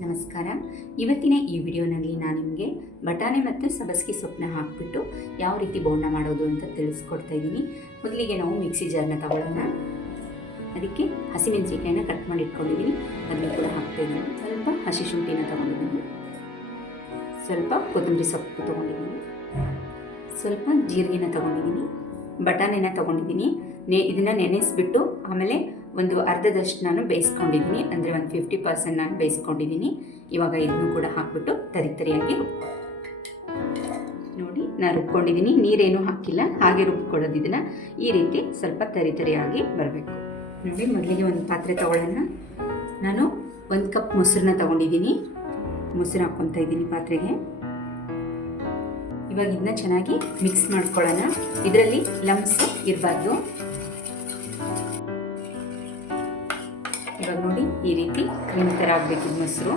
ನಮಸ್ಕಾರ. ಇವತ್ತಿನ ಈ ವಿಡಿಯೋನಲ್ಲಿ ನಾನು ನಿಮಗೆ ಬಟಾಣಿ ಮತ್ತು ಸಬಸ್ಕಿ ಸೊಪ್ಪನ್ನ ಹಾಕಿಬಿಟ್ಟು ಯಾವ ರೀತಿ ಬೋಂಡ ಮಾಡೋದು ಅಂತ ತಿಳಿಸ್ಕೊಡ್ತಾ ಇದ್ದೀನಿ. ಮೊದಲಿಗೆ ನಾವು ಮಿಕ್ಸಿ ಜಾರ್ನ ತಗೊಳ್ಳೋಣ. ಅದಕ್ಕೆ ಹಸಿಮೆಣಸಿಕಾಯಿನ ಕಟ್ ಮಾಡಿ ಇಟ್ಕೊಂಡಿದ್ದೀನಿ. ಅದನ್ನು ಕೂಡ ಹಾಕ್ತಾ ಇದ್ದೀನಿ. ಸ್ವಲ್ಪ ಹಸಿ ಶುಂಠಿನ ತಗೊಂಡಿದ್ದೀನಿ. ಸ್ವಲ್ಪ ಕೊತ್ತಂಬರಿ ಸೊಪ್ಪು ತೊಗೊಂಡಿದ್ದೀನಿ. ಸ್ವಲ್ಪ ಜೀರಿಗೆನ ತೊಗೊಂಡಿದ್ದೀನಿ. ಬಟಾಣಿನ ತೊಗೊಂಡಿದ್ದೀನಿ. ನೆ ಇದನ್ನು ನೆನೆಸ್ಬಿಟ್ಟು ಆಮೇಲೆ ಒಂದು ಅರ್ಧದಷ್ಟು ನಾನು ಬೇಯಿಸ್ಕೊಂಡಿದ್ದೀನಿ, ಅಂದರೆ ಒಂದು ಫಿಫ್ಟಿ ಪರ್ಸೆಂಟ್ ನಾನು ಬೇಯಿಸ್ಕೊಂಡಿದ್ದೀನಿ. ಇವಾಗ ಇದನ್ನು ಕೂಡ ಹಾಕ್ಬಿಟ್ಟು ತರಿ ತರಿಯಾಗಿ ನೋಡಿ, ನಾನು ರುಬ್ಕೊಂಡಿದ್ದೀನಿ. ನೀರೇನು ಹಾಕಿಲ್ಲ, ಹಾಗೆ ರುಬ್ಕೊಳ್ಳೋದಿದ್ದನ್ನು ಇದನ್ನು. ಈ ರೀತಿ ಸ್ವಲ್ಪ ತರಿ ತರಿಯಾಗಿ ಬರಬೇಕು. ನೋಡಿ, ಮೊದಲಿಗೆ ಒಂದು ಪಾತ್ರೆ ತಗೊಳ್ಳೋಣ. ನಾನು ಒಂದು ಕಪ್ ಮೊಸರನ್ನ ತಗೊಂಡಿದ್ದೀನಿ. ಮೊಸರು ಹಾಕ್ಕೊತಾ ಇದ್ದೀನಿ ಪಾತ್ರೆಗೆ. ಇವಾಗ ಇದನ್ನ ಚೆನ್ನಾಗಿ ಮಿಕ್ಸ್ ಮಾಡ್ಕೊಳ್ಳೋಣ. ಇದರಲ್ಲಿ ಲಮ್ಸ್ ಇರಬಾರ್ದು. ಇವಾಗ ನೋಡಿ ಈ ರೀತಿ ಕ್ರೀಮ್ ಥರ ಆಗಬೇಕು ಮೊಸರು.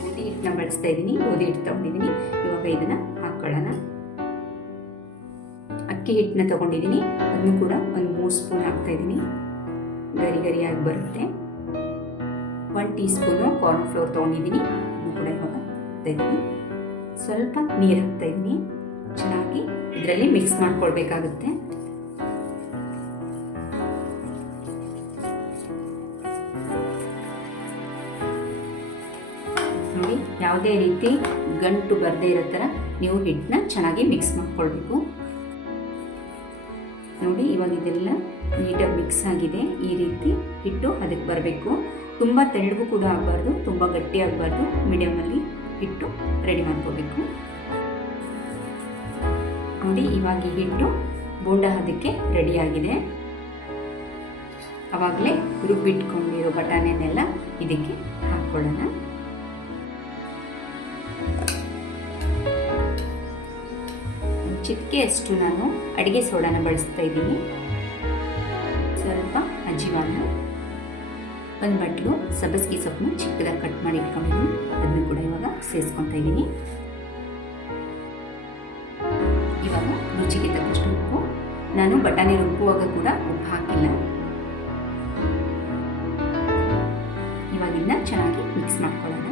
ಗೋಧಿ ಹಿಟ್ಟನ್ನ ಬಳಸ್ತಾ ಇದ್ದೀನಿ, ಗೋಧಿ ಹಿಟ್ಟು ತೊಗೊಂಡಿದ್ದೀನಿ. ಇವಾಗ ಇದನ್ನ ಹಾಕ್ಕೊಳ್ಳೋಣ ಅಕ್ಕಿ ಹಿಟ್ಟನ್ನ ತೊಗೊಂಡಿದ್ದೀನಿ. ಅದನ್ನು ಕೂಡ ಒಂದು ಮೂರು ಸ್ಪೂನ್ ಹಾಕ್ತಾ ಇದ್ದೀನಿ. ಗರಿ ಗರಿಯಾಗಿ ಬರುತ್ತೆ. One teaspoon corn flour ತೊಗೊಂಡಿದ್ದೀನಿ. ಅದನ್ನು ಕೂಡ ಇವಾಗ ಹಾಕ್ತಾ ಇದ್ದೀನಿ. ಸ್ವಲ್ಪ ನೀರು ಹಾಕ್ತಾ ಇದ್ದೀನಿ. ಚೆನ್ನಾಗಿ ಇದರಲ್ಲಿ ಮಿಕ್ಸ್ ಮಾಡ್ಕೊಳ್ಬೇಕಾಗುತ್ತೆ. ನೋಡಿ, ಯಾವುದೇ ರೀತಿ ಗಂಟು ಬರದೇ ಇರೋ ಥರ ನೀವು ಹಿಟ್ಟನ್ನ ಚೆನ್ನಾಗಿ ಮಿಕ್ಸ್ ಮಾಡ್ಕೊಳ್ಬೇಕು. ನೋಡಿ, ಇವಾಗ ಇದೆಲ್ಲ ನೀಟಾಗಿ ಮಿಕ್ಸ್ ಆಗಿದೆ. ಈ ರೀತಿ ಹಿಟ್ಟು ಅದಕ್ಕೆ ಬರಬೇಕು. ತುಂಬ ತೆಳ್ಳಗೂ ಕೂಡ ಆಗಬಾರ್ದು, ತುಂಬ ಗಟ್ಟಿ ಆಗಬಾರ್ದು. ಮೀಡಿಯಮಲ್ಲಿ ಹಿಟ್ಟು ರೆಡಿ ಮಾಡ್ಕೋಬೇಕು ನೋಡಿ, ಇವಾಗ ಈ ಹಿಟ್ಟು ಬೋಂಡ ಅದಕ್ಕೆ ರೆಡಿಯಾಗಿದೆ ಆವಾಗಲೇ ರುಬ್ಬಿಟ್ಕೊಂಡಿರೋ ಬಟಾಣೆನೆಲ್ಲ ಇದಕ್ಕೆ ಹಾಕ್ಕೊಳ್ಳೋಣ. ಚಿಟಿಕೆಯಷ್ಟು ನಾನು ಅಡುಗೆ ಸೋಡಾನ ಬಳಸ್ತಾ ಇದ್ದೀನಿ. ಸ್ವಲ್ಪ ಅಜಿವಾನ ಒಂದು ಬಟ್ಲು, ಸಬ್ಬಸ್ಗಿ ಸೊಪ್ಪನ್ನು ಚಿಕ್ಕದಾಗಿ ಕಟ್ ಮಾಡಿ ಇಟ್ಕೊಂಡಿದ್ದೀನಿ. ಅದನ್ನು ಕೂಡ ಇವಾಗ ಸೇರಿಸ್ಕೊತಾ ಇದ್ದೀನಿ. ಇವಾಗ ರುಚಿಗೆ ತಕ್ಕಷ್ಟು ಉಪ್ಪು. ನಾನು ಬಟಾಣಿ ರುಬ್ಬುವಾಗ ಕೂಡ ಉಪ್ಪು ಹಾಕಿಲ್ಲ. ಇವಾಗಿನ್ನ ಚೆನ್ನಾಗಿ ಮಿಕ್ಸ್ ಮಾಡ್ಕೊಳ್ಳೋಣ.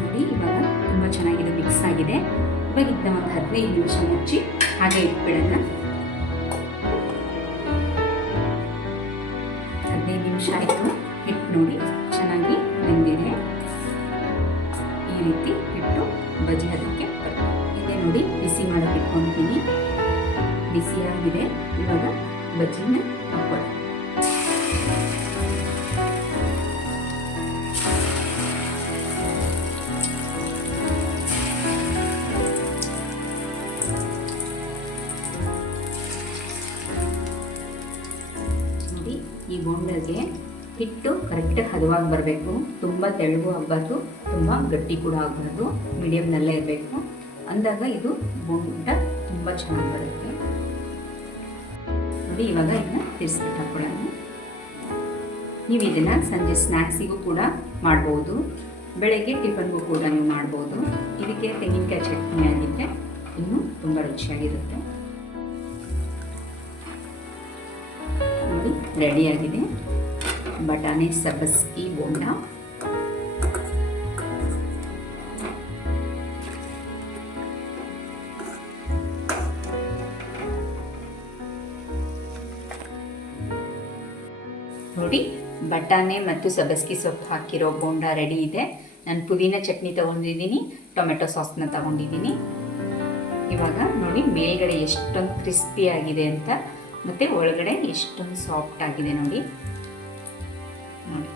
ನೋಡಿ, ಇವಾಗ ತುಂಬ ಚೆನ್ನಾಗಿದೆ ಮಿಕ್ಸ್ ಆಗಿದೆ. ಇವಾಗ ಇದನ್ನ ಒಂದು ಹದಿನೈದು ನಿಮಿಷ ಮುಚ್ಚಿ ಹಾಗೆ ಇಟ್ಬಿಡೋಣ. ಹದಿನೈದು ನಿಮಿಷ ಆಯಿತು. ಹಿಟ್ಟು ನೋಡಿ, ಚೆನ್ನಾಗಿ ಬೆಂದಿದೆ. ಈ ರೀತಿ ಹಿಟ್ಟು ಬಜಿ ಅದಕ್ಕೆ ಇದೆ ನೋಡಿ, ಬಿಸಿ ಮಾಡೋಕೆ ಇಟ್ಕೊಂಡಿದ್ದೀನಿ ಬಿಸಿಯಾಗಿದೆ. ಇವಾಗ ಬಜ್ಜಿನ ಹಾಕೊಳ್ಳೋಣ ನೋಡಿ ಈ ಬೋಂಡಗೆ ಹಿಟ್ಟು ಕರೆಕ್ಟಾಗಿ ಹದವಾಗಿ ಬರಬೇಕು. ತುಂಬ ತೆಳುವು ಆಗಬಾರ್ದು. ತುಂಬ ಗಟ್ಟಿ ಕೂಡ ಆಗಬಾರ್ದು. ಮೀಡಿಯಮ್ನಲ್ಲೇ ಇರಬೇಕು. ಅಂದಾಗ ಇದು ಬೋಂಡ ತುಂಬ ಚೆನ್ನಾಗಿ ಬರುತ್ತೆ. ನೋಡಿ, ಇವಾಗ ಇದನ್ನು ತಿರ್ಸ್ಬಿಟ್ಟು ಹಾಕೊಳ್ಳೋಣ. ನೀವು ಇದನ್ನು ಸಂಜೆ ಸ್ನ್ಯಾಕ್ಸಿಗೂ ಕೂಡ ಮಾಡ್ಬೋದು. ಬೆಳಗ್ಗೆ ಟಿಫನ್ಗೂ ಕೂಡ ನೀವು ಮಾಡ್ಬೋದು. ಇದಕ್ಕೆ ತೆಂಗಿನಕಾಯಿ ಚಟ್ನಿ ಆಗಿದ್ದರೆ ಇನ್ನೂ ತುಂಬ ರುಚಿಯಾಗಿರುತ್ತೆ. ರೆಡಿಯಾಗಿದೆ ಬಟಾಣಿ ಸಬ್ಬಸ್ಗಿ ಬೋಂಡ. ನೋಡಿ, ಬಟಾಣೆ ಮತ್ತು ಸಬ್ಬಸ್ಗಿ ಸೊಪ್ಪು ಹಾಕಿರೋ ಬೋಂಡ ರೆಡಿ ಇದೆ. ನಾನು ಪುದೀನ ಚಟ್ನಿ ತಗೊಂಡಿದ್ದೀನಿ, ಟೊಮೆಟೊ ಸಾಸ್ನ ತಗೊಂಡಿದ್ದೀನಿ. ಇವಾಗ ನೋಡಿ, ಮೇಲ್ಗಡೆ ಎಷ್ಟೊಂದು ಕ್ರಿಸ್ಪಿ ಆಗಿದೆ ಅಂತ ಮತ್ತು ಒಳಗಡೆ ಎಷ್ಟೊಂದು ಸಾಫ್ಟ್ ಆಗಿದೆ ನೋಡಿ. ನೋಡಿ.